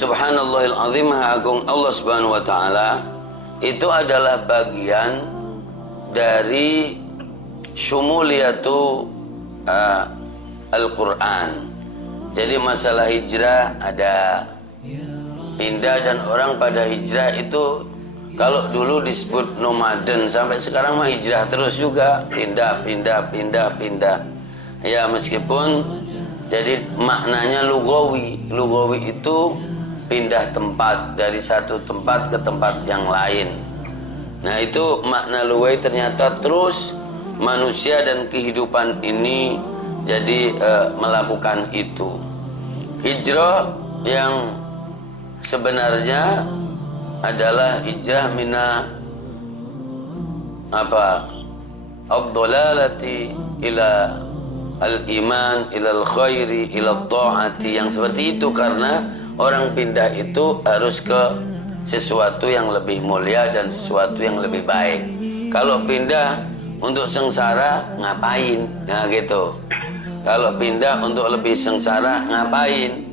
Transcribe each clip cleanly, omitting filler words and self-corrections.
Subhanallahil azim, Maha Agung Allah Subhanahu wa taala itu adalah bagian dari syumuliyatu Al-Quran. Jadi masalah hijrah ada pindah, dan orang pada hijrah itu kalau dulu disebut nomaden, sampai sekarang mah hijrah terus juga, pindah. Ya, meskipun jadi maknanya lugawi itu pindah tempat dari satu tempat ke tempat yang lain. Nah, itu makna lugawi. Ternyata terus manusia dan kehidupan ini jadi melakukan itu. Hijrah yang sebenarnya adalah hijrah mina ad-dhalalati ila al-iman, ila al-khairi, ila al-ta'ati, yang seperti itu. Karena orang pindah itu harus ke sesuatu yang lebih mulia dan sesuatu yang lebih baik. Kalau pindah untuk sengsara, ngapain? Nah gitu. Kalau pindah untuk lebih sengsara, ngapain?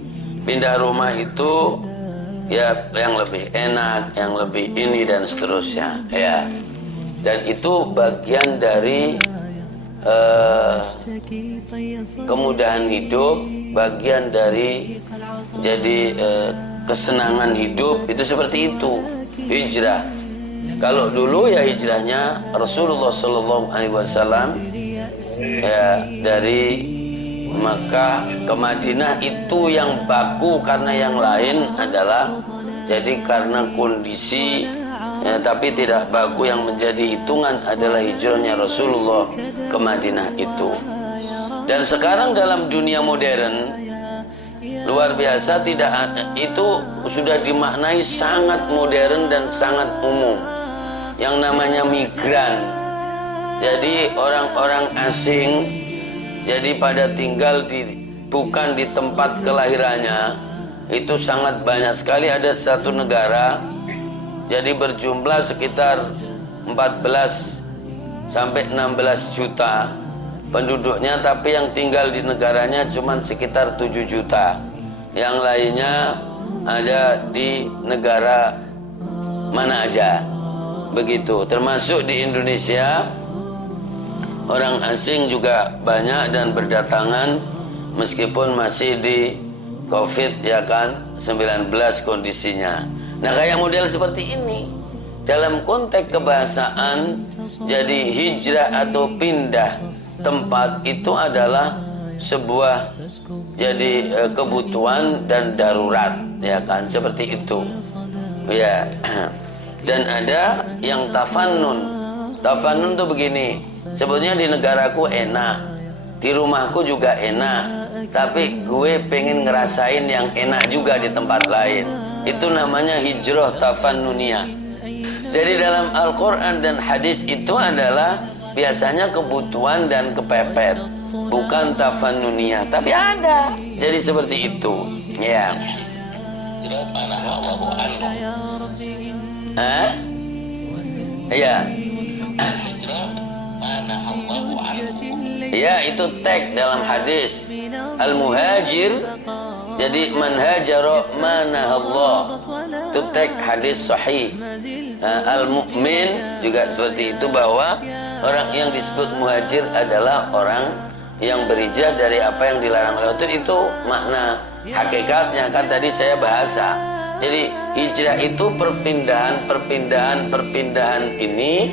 Pindah rumah itu ya yang lebih enak, yang lebih ini dan seterusnya, ya. Dan itu bagian dari kemudahan hidup, bagian dari jadi kesenangan hidup. Itu seperti itu hijrah. Kalau dulu ya hijrahnya Rasulullah Sallallahu Alaihi Wasallam ya dari Makkah ke Madinah itu yang baku, karena yang lain adalah jadi karena kondisi ya, tapi tidak baku. Yang menjadi hitungan adalah hijrahnya Rasulullah ke Madinah itu. Dan sekarang dalam dunia modern luar biasa, tidak itu sudah dimaknai sangat modern dan sangat umum, yang namanya migran. Jadi orang-orang asing jadi pada tinggal bukan di tempat kelahirannya. Itu sangat banyak sekali. Ada satu negara jadi berjumlah sekitar 14 sampai 16 juta penduduknya, tapi yang tinggal di negaranya cuma sekitar 7 juta. Yang lainnya ada di negara mana aja, begitu. Termasuk di Indonesia, orang asing juga banyak dan berdatangan, meskipun masih di COVID ya kan, 19 kondisinya. Nah, kayak model seperti ini dalam konteks kebahasaan, jadi hijrah atau pindah tempat itu adalah sebuah jadi kebutuhan dan darurat, ya kan, seperti itu. Ya. Dan ada yang tafannun. Tafannun tuh begini. Sebetulnya di negaraku enak, di rumahku juga enak, tapi gue pengen ngerasain yang enak juga di tempat lain. Itu namanya hijrah tafannuniyah. Jadi dalam Al-Quran dan hadis itu adalah biasanya kebutuhan dan kepepet, bukan tafannuniyah, tapi ada. Jadi seperti itu, ya. Ya. Ya, itu tag dalam hadis al-muhajir. Jadi man hajara manahallah, itu tag hadis sahih. Al-mu'min juga seperti itu, bahwa orang yang disebut muhajir adalah orang yang berhijrah dari apa yang dilarang oleh Allah. Itu makna hakikatnya kan tadi saya bahasa. Jadi hijrah itu perpindahan ini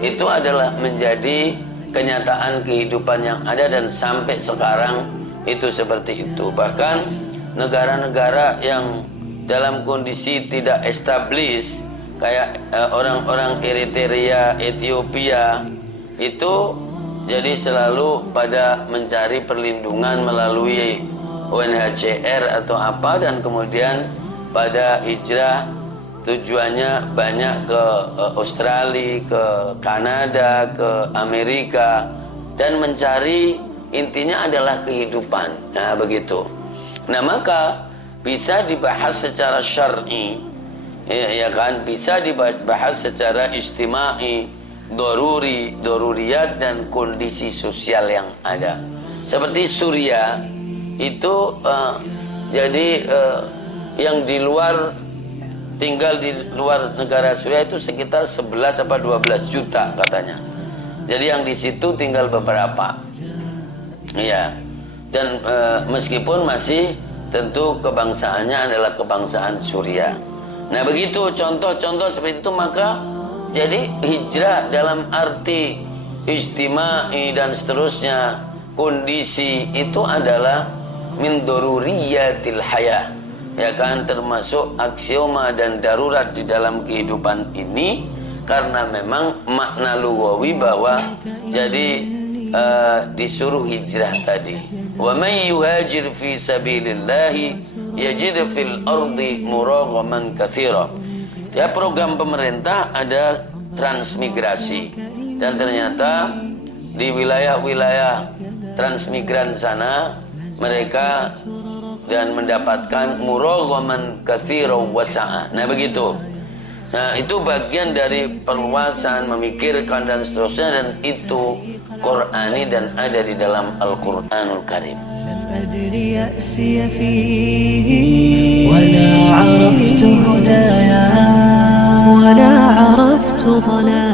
itu adalah menjadi kenyataan kehidupan yang ada, dan sampai sekarang itu seperti itu. Bahkan negara-negara yang dalam kondisi tidak established kayak orang-orang Eritrea, Ethiopia, itu jadi selalu pada mencari perlindungan melalui UNHCR atau apa, dan kemudian pada hijrah tujuannya banyak ke Australia, ke Kanada, ke Amerika, dan mencari intinya adalah kehidupan. Nah, begitu. Nah, maka bisa dibahas secara syar'i, ya kan, bisa dibahas secara ijtimai, daruriyat dan kondisi sosial yang ada. Seperti Suriah itu jadi yang di luar, tinggal di luar negara Suriah itu sekitar 11 apa 12 juta katanya. Jadi yang di situ tinggal beberapa. Iya. Dan meskipun masih tentu kebangsaannya adalah kebangsaan Suriah. Nah, begitu contoh-contoh seperti itu, maka jadi hijrah dalam arti ijtimai dan seterusnya, kondisi itu adalah min daruriyatil hayah, ya kan, termasuk aksioma dan darurat di dalam kehidupan ini, karena memang makna lugawi bahwa jadi disuruh hijrah tadi. Wa may yuhajir fi sabilillah yajid fil ardi muraghaman katsira. Ya, program pemerintah ada transmigrasi, dan ternyata di wilayah-wilayah transmigran sana mereka dan mendapatkan muraghaman katsira wasa'a. Nah, begitu. Nah, itu bagian dari perluasan, memikirkan dan seterusnya, dan itu Qur'ani dan ada di dalam Al-Qur'anul Karim. ولا عرفت ضلالي